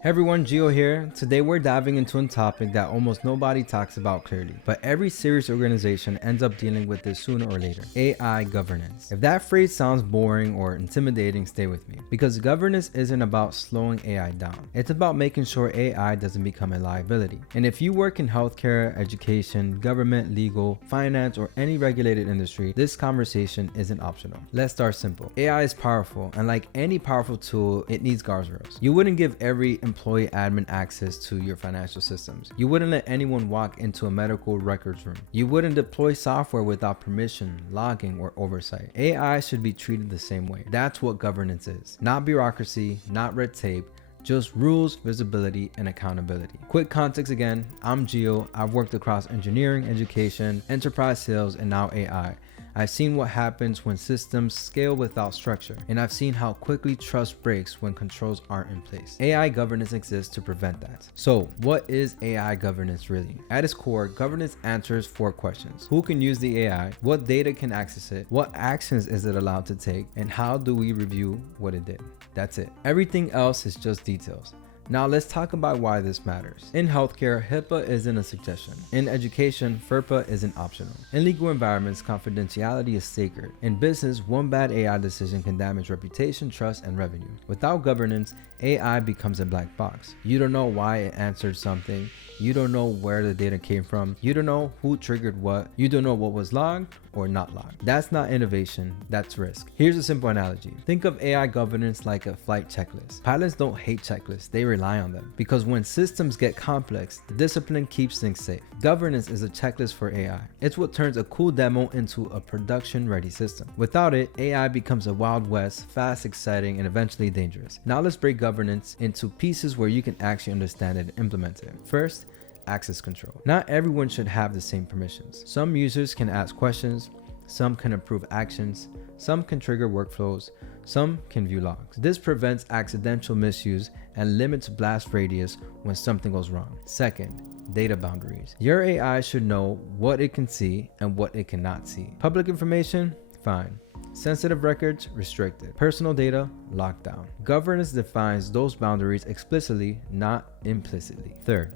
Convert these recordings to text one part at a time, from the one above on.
Hey everyone, Gio here. Today we're diving into a topic that almost nobody talks about clearly, but every serious organization ends up dealing with this sooner or later: AI governance. If that phrase sounds boring or intimidating, stay with me, because governance isn't about slowing AI down. It's about making sure AI doesn't become a liability. And if you work in healthcare, education, government, legal, finance, or any regulated industry, this conversation isn't optional. Let's start simple. AI is powerful, and like any powerful tool, it needs guardrails. You wouldn't give every employee admin access to your financial systems. You wouldn't let anyone walk into a medical records room. You wouldn't deploy software without permission, logging, or oversight. AI should be treated the same way. That's what governance is. Not bureaucracy, not red tape, just rules, visibility, and accountability. Quick context again, I'm Gio. I've worked across engineering, education, enterprise sales, and now AI. I've seen what happens when systems scale without structure, and I've seen how quickly trust breaks when controls aren't in place. AI governance exists to prevent that. So, what is AI governance really? At its core, governance answers 4 questions. Who can use the AI? What data can access it? What actions is it allowed to take? And how do we review what it did? That's it. Everything else is just details. Now let's talk about why this matters. In healthcare, HIPAA isn't a suggestion. In education, FERPA isn't optional. In legal environments, confidentiality is sacred. In business, one bad AI decision can damage reputation, trust, and revenue. Without governance, AI becomes a black box. You don't know why it answered something. You don't know where the data came from. You don't know who triggered what. You don't know what was logged or not logged. That's not innovation, that's risk. Here's a simple analogy. Think of AI governance like a flight checklist. Pilots don't hate checklists, they rely on them, because when systems get complex, the discipline keeps things safe. Governance is a checklist for AI. It's what turns a cool demo into a production-ready system. Without it, AI becomes a wild west, fast, exciting, and eventually dangerous. Now let's break governance into pieces where you can actually understand it and implement it. First, access control. Not everyone should have the same permissions. Some users can ask questions, some can approve actions, some can trigger workflows, some can view logs. This prevents accidental misuse and limits blast radius when something goes wrong. Second, data boundaries. Your AI should know what it can see and what it cannot see. Public information? Fine. Sensitive records? Restricted. Personal data? Locked down. Governance defines those boundaries explicitly, not implicitly. Third,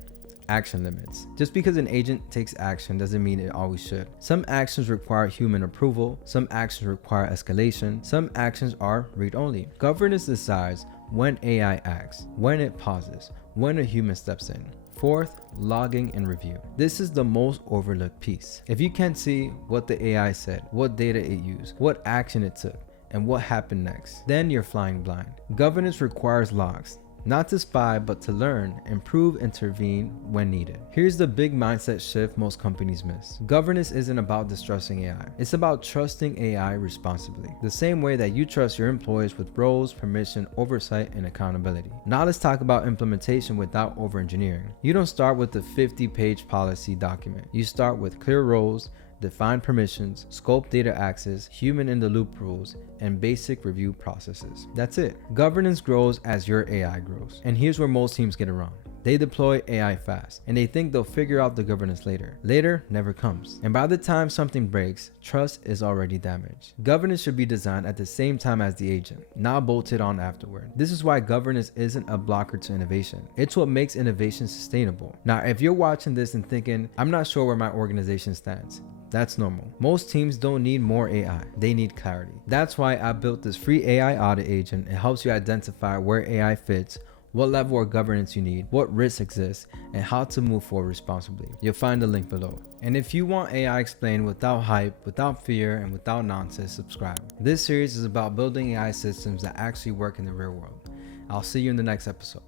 action limits. Just because an agent takes action doesn't mean it always should. Some actions require human approval, some actions require escalation, some actions are read-only. Governance decides when AI acts, when it pauses, when a human steps in. Fourth, logging and review. This is the most overlooked piece. If you can't see what the AI said, what data it used, what action it took, and what happened next, then you're flying blind. Governance requires logs. Not to spy, but to learn, improve, intervene when needed. Here's the big mindset shift most companies miss. Governance isn't about distrusting AI. It's about trusting AI responsibly. The same way that you trust your employees with roles, permission, oversight, and accountability. Now let's talk about implementation without over-engineering. You don't start with the 50-page policy document. You start with clear roles, defined permissions, scope data access, human in the loop rules, and basic review processes. That's it. Governance grows as your AI grows. And here's where most teams get it wrong. They deploy AI fast, and they think they'll figure out the governance later. Later never comes. And by the time something breaks, trust is already damaged. Governance should be designed at the same time as the agent, not bolted on afterward. This is why governance isn't a blocker to innovation. It's what makes innovation sustainable. Now, if you're watching this and thinking, I'm not sure where my organization stands, that's normal. Most teams don't need more AI, they need clarity. That's why I built this free AI audit agent. It helps you identify where AI fits, what level of governance you need, what risks exist, and how to move forward responsibly. You'll find the link below. And if you want AI explained without hype, without fear, and without nonsense, subscribe. This series is about building AI systems that actually work in the real world. I'll see you in the next episode.